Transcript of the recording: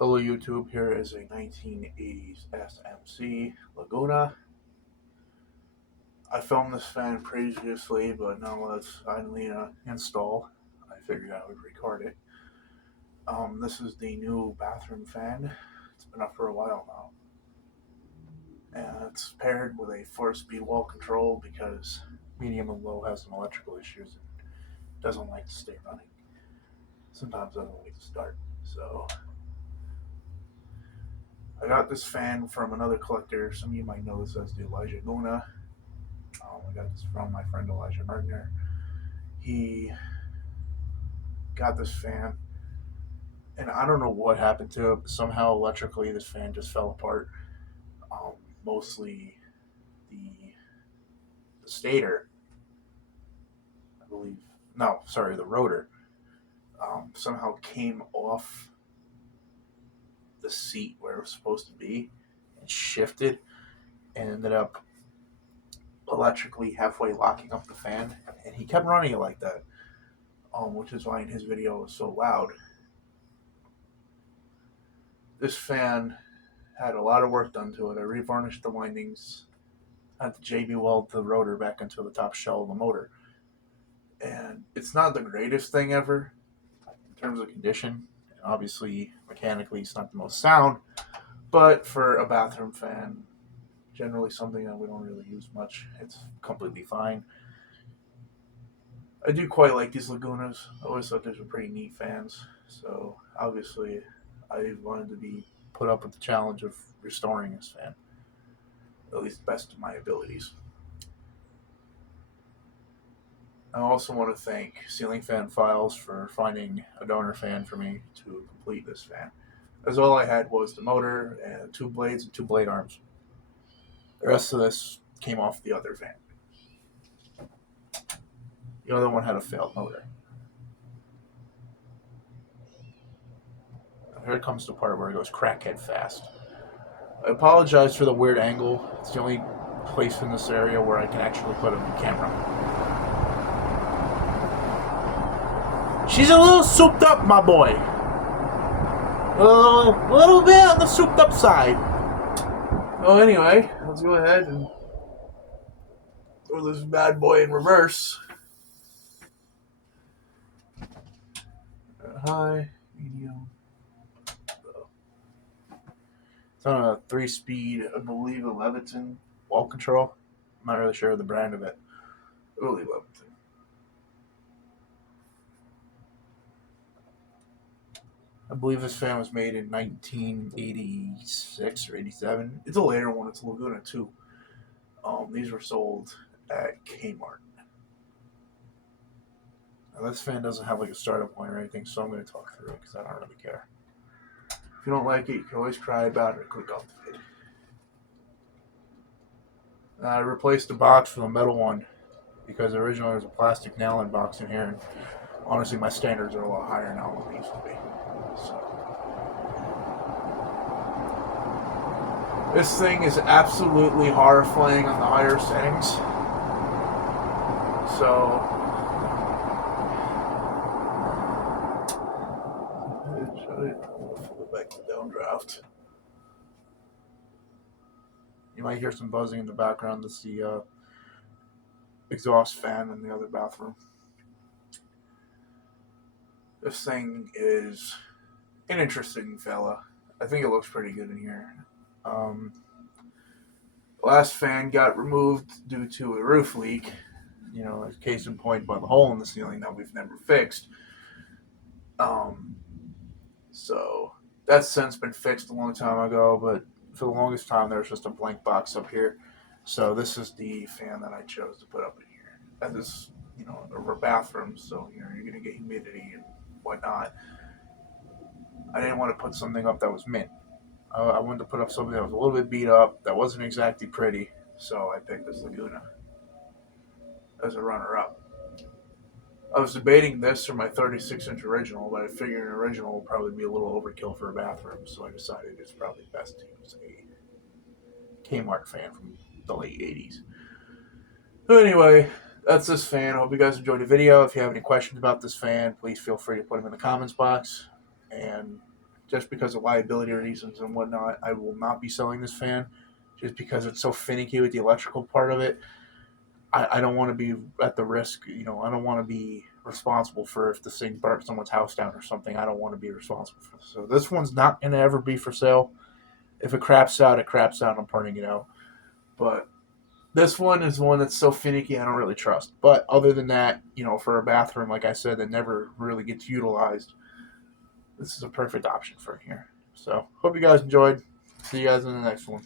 Hello YouTube, here is a 1980s Smc Laguna. I filmed this fan previously, but now let's finally install. I figured I would record it. This is the new bathroom fan. It's been up for a while now. And it's paired with a 4-speed wall control because medium and low has some electrical issues and doesn't like to stay running. Sometimes doesn't like to start. So I got this fan from another collector. Some of you might know this as the Smc Laguna. I got this from my friend Elijah Martner. He got this fan, and I don't know what happened to it, but somehow electrically this fan just fell apart. Um, Mostly the, the stator, I believe. No, sorry, the rotor somehow came off the seat where it was supposed to be and shifted and ended up electrically halfway locking up the fan. And he kept running it like that, which is why in his video it was so loud. This fan had a lot of work done to it. I revarnished the windings, had to JB weld the rotor back into the top shell of the motor. And it's not the greatest thing ever in terms of condition. And obviously, mechanically, it's not the most sound. But for a bathroom fan, generally something that we don't really use much, it's completely fine. I do quite like these Lagunas. I always thought these were pretty neat fans. So obviously, I wanted to be put up with the challenge of restoring this fan, at least best of my abilities. I also want to thank Ceiling Fan Files for finding a donor fan for me to complete this fan, as all I had was the motor and 2 blades and 2 blade arms. The rest of this came off the other fan. The other one had a failed motor. Here comes the part where it goes crackhead fast. I apologize for the weird angle. It's the only place in this area where I can actually put a camera. She's a little souped up, my boy. A little bit on the souped up side. Oh, anyway, let's go ahead and throw this bad boy in reverse. High, medium. It's on a 3-speed, I believe, a Leviton wall control. I'm not really sure of the brand of it. I believe Leviton. I believe this fan was made in 1986 or 87. It's a later one. It's a Laguna too. These were sold at Kmart. Now, this fan doesn't have like a startup point or anything, so I'm going to talk through it because I don't really care. If you don't like it, you can always cry about it or click off the vid. I replaced the box with a metal one because originally there was a plastic nylon box in here, and honestly, my standards are a lot higher now than they used to be. So, this thing is absolutely horrifying on the higher settings. So, flip it back to downdraft. You might hear some buzzing in the background. That's the exhaust fan in the other bathroom. This thing is an interesting fella. I think it looks pretty good in here. The last fan got removed due to a roof leak. You know, a case in point by the hole in the ceiling that we've never fixed. So that's since been fixed a long time ago, but for the longest time there was just a blank box up here. So this is the fan that I chose to put up in here. That is, over bathrooms, so you're going to get humidity and whatnot. I didn't want to put something up that was mint. I wanted to put up something that was a little bit beat up, that wasn't exactly pretty, so I picked this Laguna as a runner-up. I was debating this or my 36-inch original, but I figured an original would probably be a little overkill for a bathroom, so I decided it's probably best to use a Kmart fan from the late 80s. So anyway, that's this fan. I hope you guys enjoyed the video. If you have any questions about this fan, please feel free to put them in the comments box. And just because of liability reasons and whatnot, I will not be selling this fan, just because it's so finicky with the electrical part of it. I don't want to be at the risk. I don't want to be responsible for if this thing burnt someone's house down or something. I don't want to be responsible for this. So this one's not going to ever be for sale. If it craps out, it craps out. I'm putting it out. But this one is one that's so finicky I don't really trust. But other than that, for a bathroom, like I said, that never really gets utilized, this is a perfect option for here. So hope you guys enjoyed. See you guys in the next one.